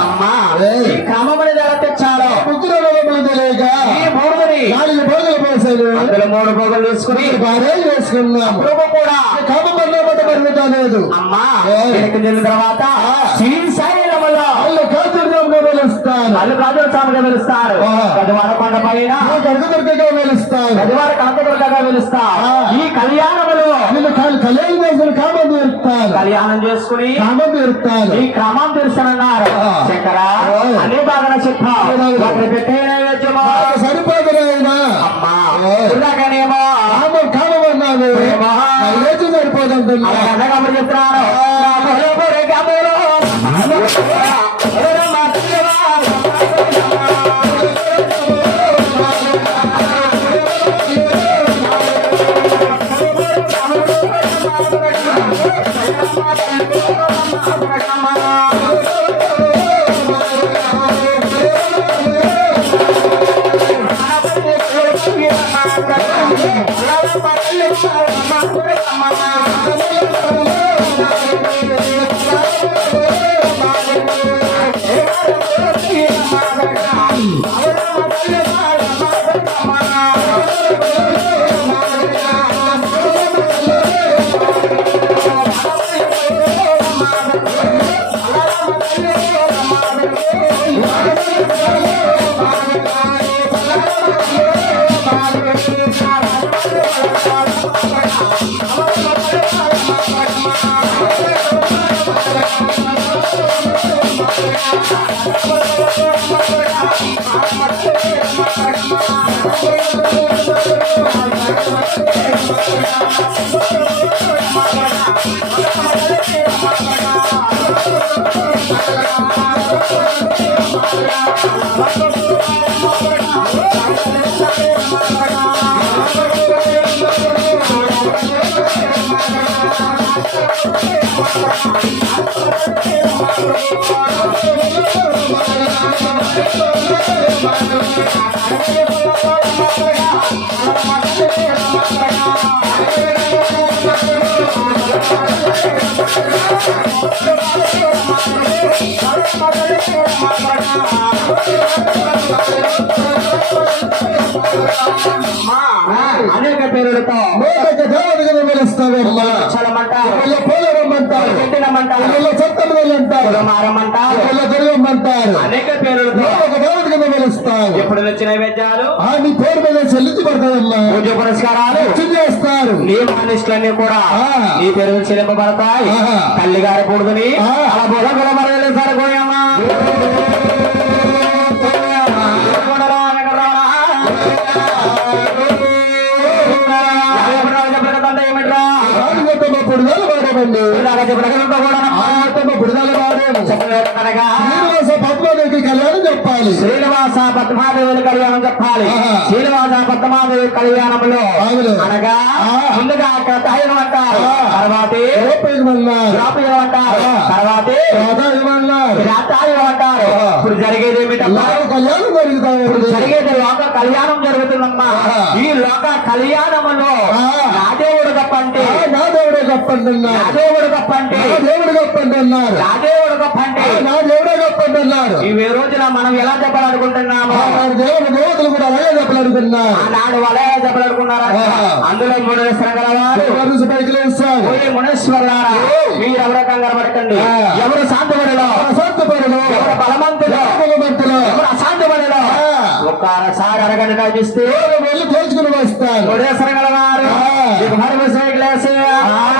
అమ్మా క్రమమని తెలియక ఈ మూడుని నాలుగు భోగులు పోసాడు. అందులో మూడు తీసుకుని భార్య చేసుకున్నాము ప్రభు కూడా కామపడిన పట్ట పరిమితం లేదు. అమ్మా తర్వాత వాళ్ళు కాచుర్యంగా వెలుస్తాను వాళ్ళు సాముగా వెలుస్తారు. గదివార కొండ పైన కడుగుదొరకగా వెలుస్తాను గదివార కనకదుర్గగా వెలుస్తారు. ఈ కళ్యాణములో వీళ్ళు కళ్యాణం చేసుకుని కామం తీరుతాను కళ్యాణం చేసుకుని కామం తీరుతాను ఈ క్రమం తెలుసనన్నారు. శంకర. అన్ని బాగా చెప్పాం అవునవును. ఒకటి పెట్టే నైవేద్యమో? సరిపోతున్నాయినా అమ్మా. కామం కామం అలాగే అనగా చెప్తున్నారు. Brasil! అమ్మా, ఎప్పుడు వచ్చిన నైవేద్యాలు? ఆ నీ పేరు మీద చెల్లించి పడతాయమ్మా పూజ పురస్కారాలు? చేస్తారు. నియమానిష్లన్నీ కూడా ఆ. నీ పేరు చెల్లింపబడతాయి. తల్లి గారి పూడుదని ఆ. అలా బోధ కూడా వాడాము శ్రీనివాస పద్మదేవికి కళ్యాణం చెప్పాలి శ్రీనివాస పద్మాదేవి కళ్యాణం చెప్పాలి. శ్రీనివాస పద్మాదేవి కళ్యాణంలో. అనగా. ముందుగా తాయనం అంటారు. తర్వాతే. తర్వాతే అంటారు. ఇప్పుడు జరిగేది కళ్యాణం జరుగుతాయి జరిగేది లోక కళ్యాణం జరుగుతుందమ్మా. ఈ లోక కళ్యాణములో ఆ. నా దేవుడు తప్పంటే నా దేవుడే నా దేవుడు నా దేవుడు గొప్పంటున్నారు నా దేవుడు తప్పంటే నా దేవుడే గొప్పంటున్నారు ఈ రోజున మనం ఎలా చెప్పాలనుకుంటున్నాము దేవుడు దేవతలు కూడా అలాగే చెప్పాలనుకున్నారు ఆనాడు వాళ్ళే చెప్పాలనుకున్నారా. అందులో మూడు మనసు పైకి లేస్తారు పోయి మునేశ్వరులారా మీరు ఎవరో కంగారు పడకండి. ఎవరు శాంతపడిలో అసంతపరులు ఎవరు బలవంతులు? బలవంతులు? ఎవరు అశాంతపడిలో. ఒక్కసారి అరగంట నడిస్తే వెళ్ళి తోచుకుని వస్తారు మునేశ్వరం ఆ. మీకు మరి ah.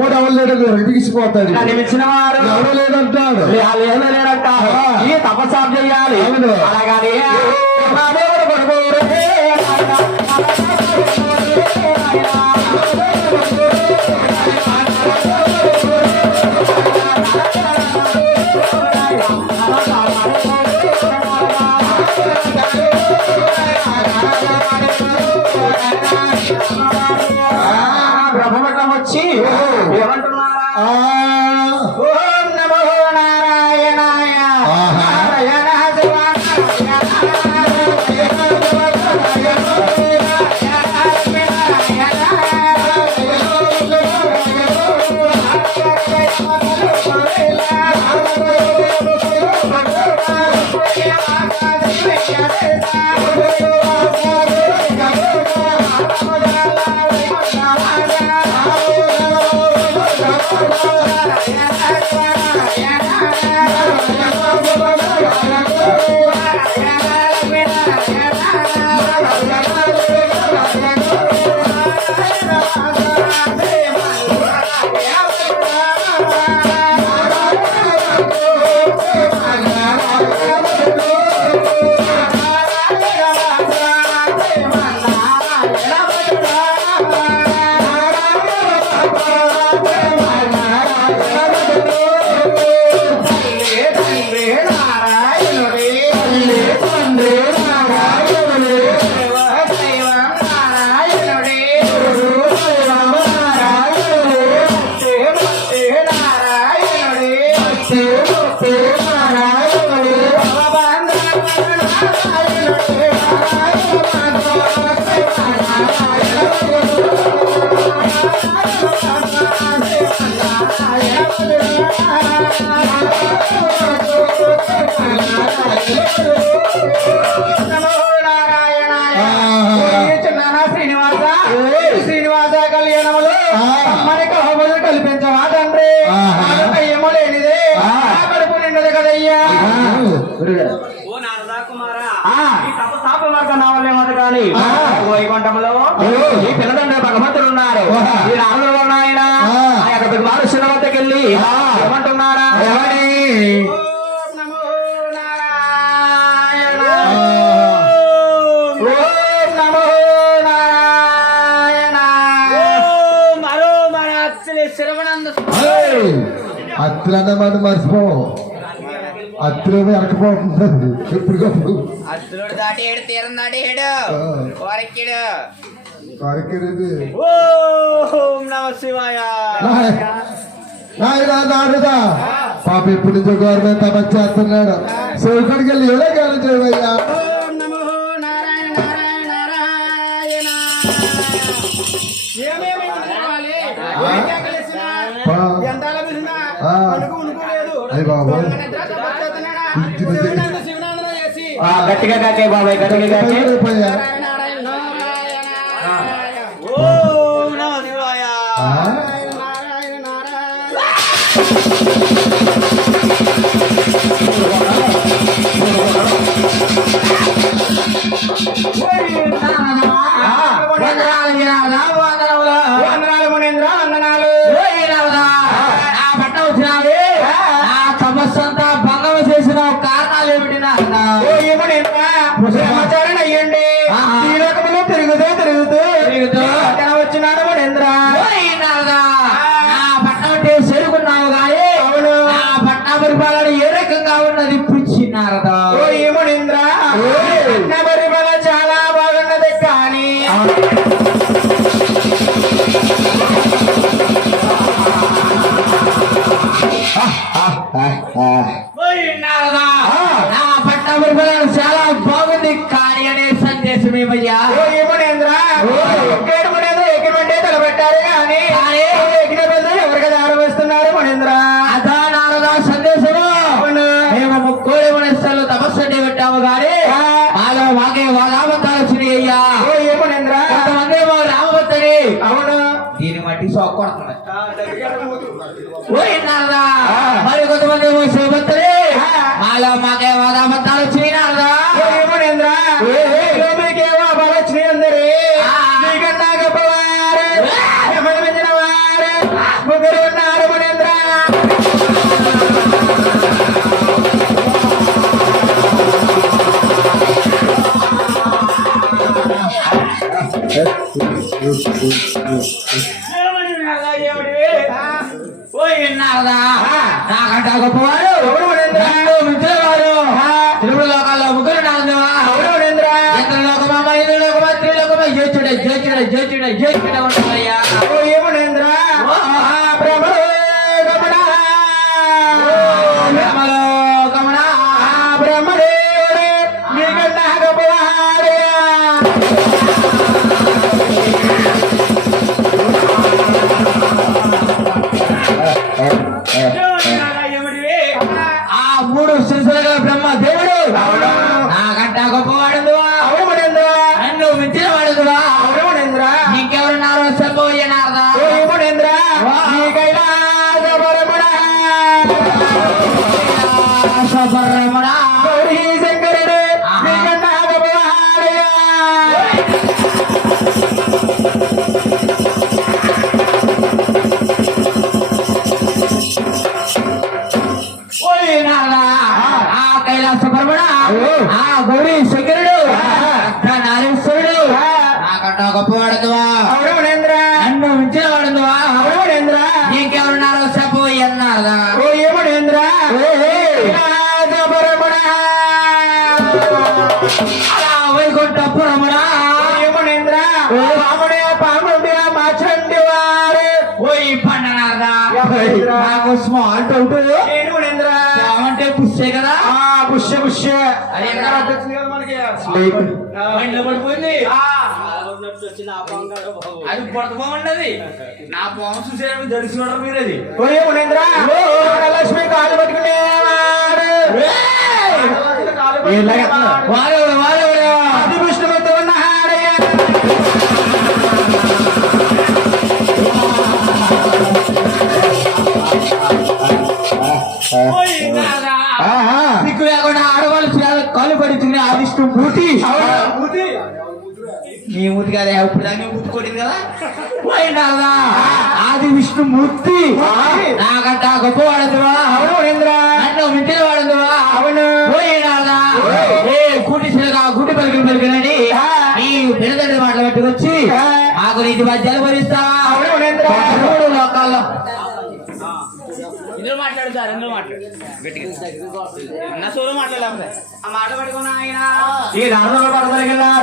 కూడా అవ్వలేడు బిగిసిపోతాడు ఎవరలేదంటాడు ఈ తపస్సాం చేయాలి. అలాగే పిలవడం ఈ పిల్లడంటే భగవంతుడు ఉన్నారు ఈ ఆ. యొక్క భగవానుషుల వద్దకు వెళ్ళి ఏమంటున్నారా ఎవరి అత్రన్నమాట మర్చిపో అత్తిలోనే అడకపోతుంది ఎప్పటికప్పుడు. అత్తులోడు దాటేడు తీరం దాటేడు కోరక్కిడు కోరక్కిడు ఓం నమ శివాయ. నాయనా నాడుదా పాప ఎప్పటి నుంచో గవర్నమెంట్ తపస్సు చేస్తున్నాడు. సో ఇక్కడికి వెళ్ళి ఎవరే కాదు చేయవయ్యా? అయ్యి బాబా గట్టిగా కాకే బాబాయ్ గట్టిగా కాకే దేవుడు అది ఇప్పించినారదా ఓ వాగేవా రామతాల సురియయ్యా ఏమనండ్రా అంతమందేమో రామభక్తని అవును దీన్ని మట్టి సోక్కొడుతున్నాడు ఓ మరి కొంతమంది ఏమో శ్రీభక్తులే మాలో మాకేమో రామతాల శ్రీనారదా తిరుమలలోకాల్లో ముగ్గురు నాలుగు ఎవరు ఎంత లోకమా ఇల్లు లోకమా త్రిలోకమా జోచుడే జోచుడే జోచుడే ఉంటాయ్య పుష్పే కదా? ఆ పుష్య పుష్య. అది ఎక్కడ వచ్చింది కదా మనకి? మైండ్లో పడిపోయింది. అది పొడత బాగుండదు నా బొమ్మ చూసేటప్పుడు దడిసి చూడరు మీరు అది లక్ష్మి కాలు వారెవరు అతి విష్ణుమూర్తి ఉన్నాడయ్య. ఆహా. దిక్కు లేకుండా ఆడవాళ్ళు కాలు పడించుకుని ఆ విష్ణు మూటి నీ మూతి కదా ఇప్పుడు దాన్ని మూతి కదా? ఆది విష్ణు మూర్తి. నాకంట గొప్ప వాడదువా అవును మహేంద్ర నన్ను మించిన వాడదువా అవును. పోయినాడా ఏ కూటి చిలక పలికినని ఈ పిల్లదండ్రి మాటలు పెట్టుకొచ్చి మాకు నీతి మధ్యాలు భరిస్తావా అవును మహేంద్ర మూడు లోకాల్లో ఇందులో మాట్లాడు. గట్టిగా. నా సోలో మాట్లాడలేకపోతే ఆ మాట పట్టుకున్న ఆయన